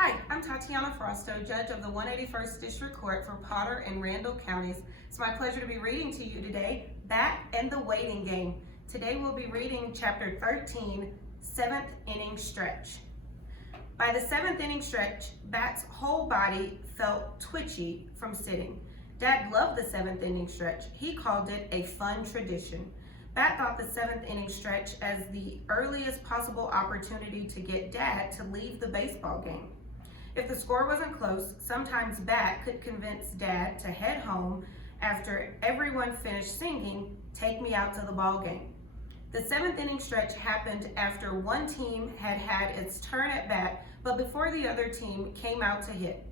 Hi, I'm Titiana Frausto, Judge of the 181st District Court for Potter and Randall Counties. It's my pleasure to be reading to you today, Bat and the Waiting Game. Today we'll be reading Chapter 13, 7th Inning Stretch. By the 7th inning stretch, Bat's whole body felt twitchy from sitting. Dad loved the 7th inning stretch. He called it a fun tradition. Bat thought the 7th inning stretch as the earliest possible opportunity to get Dad to leave the baseball game. If the score wasn't close, sometimes Bat could convince Dad to head home after everyone finished singing, "Take Me Out to the Ball Game." The 7th inning stretch happened after one team had had its turn at bat, but before the other team came out to hit.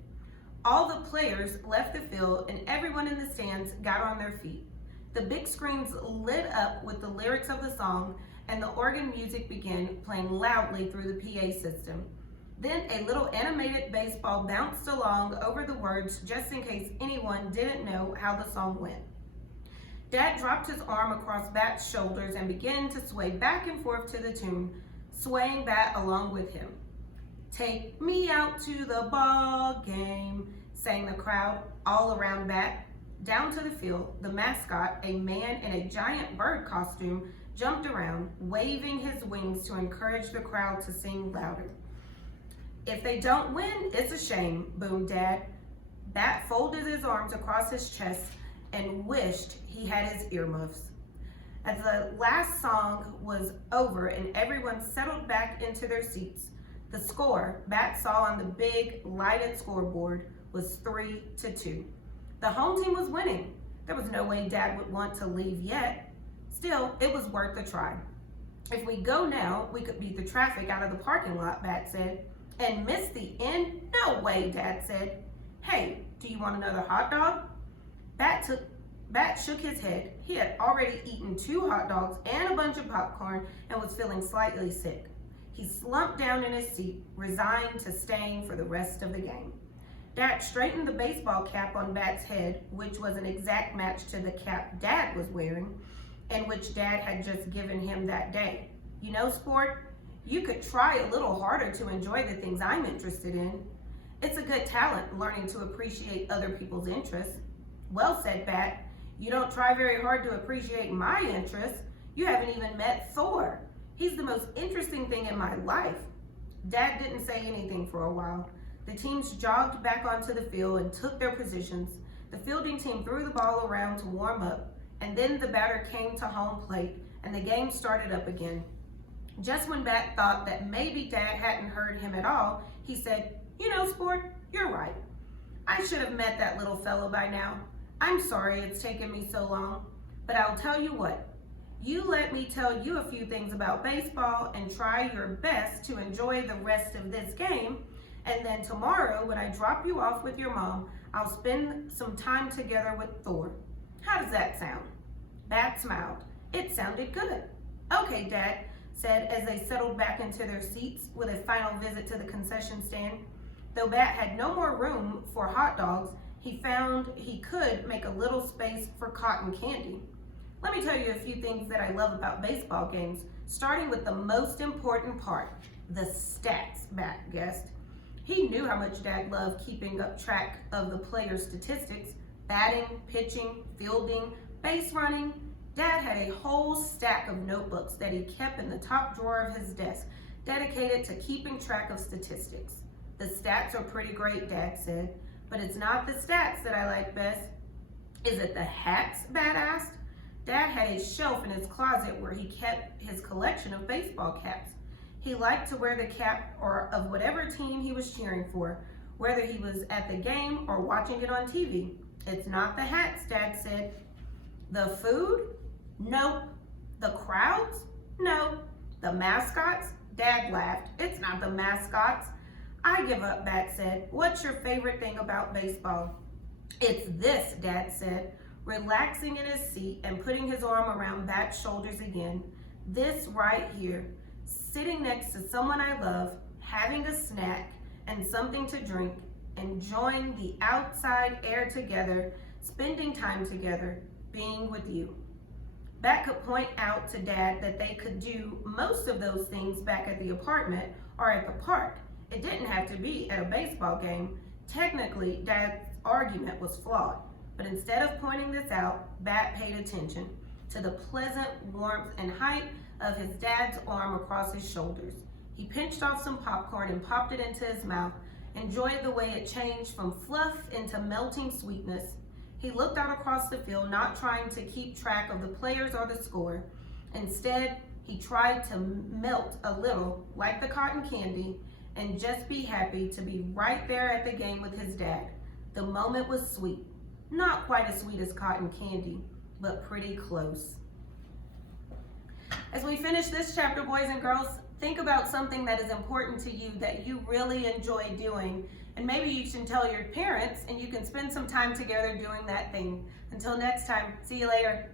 All the players left the field and everyone in the stands got on their feet. The big screens lit up with the lyrics of the song and the organ music began playing loudly through the PA system. Then a little animated baseball bounced along over the words just in case anyone didn't know how the song went. Dad dropped his arm across Bat's shoulders and began to sway back and forth to the tune, swaying Bat along with him. "Take me out to the ball game," sang the crowd all around Bat. Down to the field, the mascot, a man in a giant bird costume, jumped around, waving his wings to encourage the crowd to sing louder. "If they don't win, it's a shame," boomed Dad. Bat folded his arms across his chest and wished he had his earmuffs. As the last song was over and everyone settled back into their seats, the score Bat saw on the big lighted scoreboard was 3-2. The home team was winning. There was no way Dad would want to leave yet. Still, it was worth a try. "If we go now, we could beat the traffic out of the parking lot," Bat said. "And miss the end? No way," Dad said. "Hey, do you want another hot dog?" Bat shook his head. He had already eaten 2 hot dogs and a bunch of popcorn and was feeling slightly sick. He slumped down in his seat, resigned to staying for the rest of the game. Dad straightened the baseball cap on Bat's head, which was an exact match to the cap Dad was wearing and which Dad had just given him that day. "You know, sport, you could try a little harder to enjoy the things I'm interested in. It's a good talent, learning to appreciate other people's interests." "Well," said Bat, "you don't try very hard to appreciate my interests. You haven't even met Thor. He's the most interesting thing in my life." Dad didn't say anything for a while. The teams jogged back onto the field and took their positions. The fielding team threw the ball around to warm up, and then the batter came to home plate, and the game started up again. Just when Bat thought that maybe Dad hadn't heard him at all, he said, "You know, sport, you're right. I should have met that little fellow by now. I'm sorry it's taken me so long, but I'll tell you what. You let me tell you a few things about baseball and try your best to enjoy the rest of this game, and then tomorrow when I drop you off with your mom, I'll spend some time together with Thor. How does that sound?" Bat smiled. It sounded good. "Okay, Dad," said as they settled back into their seats with a final visit to the concession stand. Though Bat had no more room for hot dogs, he found he could make a little space for cotton candy. "Let me tell you a few things that I love about baseball games, starting with the most important part, the stats," Bat guessed. He knew how much Dad loved keeping up track of the players' statistics, batting, pitching, fielding, base running. Dad had a whole stack of notebooks that he kept in the top drawer of his desk, dedicated to keeping track of statistics. "The stats are pretty great," Dad said, "but it's not the stats that I like best." "Is it the hats?" Bat asked. Dad had a shelf in his closet where he kept his collection of baseball caps. He liked to wear the cap of whatever team he was cheering for, whether he was at the game or watching it on TV. "It's not the hats," Dad said. "The food?" "Nope." "The crowds?" "No." "The mascots?" Dad laughed. "It's not the mascots." "I give up," Bat said. "What's your favorite thing about baseball?" "It's this," Dad said, relaxing in his seat and putting his arm around Bat's shoulders again. "This right here. Sitting next to someone I love, having a snack and something to drink, enjoying the outside air together, spending time together, being with you." Bat could point out to Dad that they could do most of those things back at the apartment or at the park, It didn't have to be at a baseball game. Technically, Dad's argument was flawed, but instead of pointing this out, Bat paid attention to the pleasant warmth and height of his dad's arm across his shoulders. He pinched off some popcorn and popped it into his mouth, enjoyed the way it changed from fluff into melting sweetness. He looked out across the field, not trying to keep track of the players or the score. Instead, he tried to melt a little, like the cotton candy, and just be happy to be right there at the game with his dad. The moment was sweet. Not quite as sweet as cotton candy, but pretty close. As we finish this chapter, boys and girls, think about something that is important to you that you really enjoy doing, and maybe you can tell your parents and you can spend some time together doing that thing. Until next time, see you later.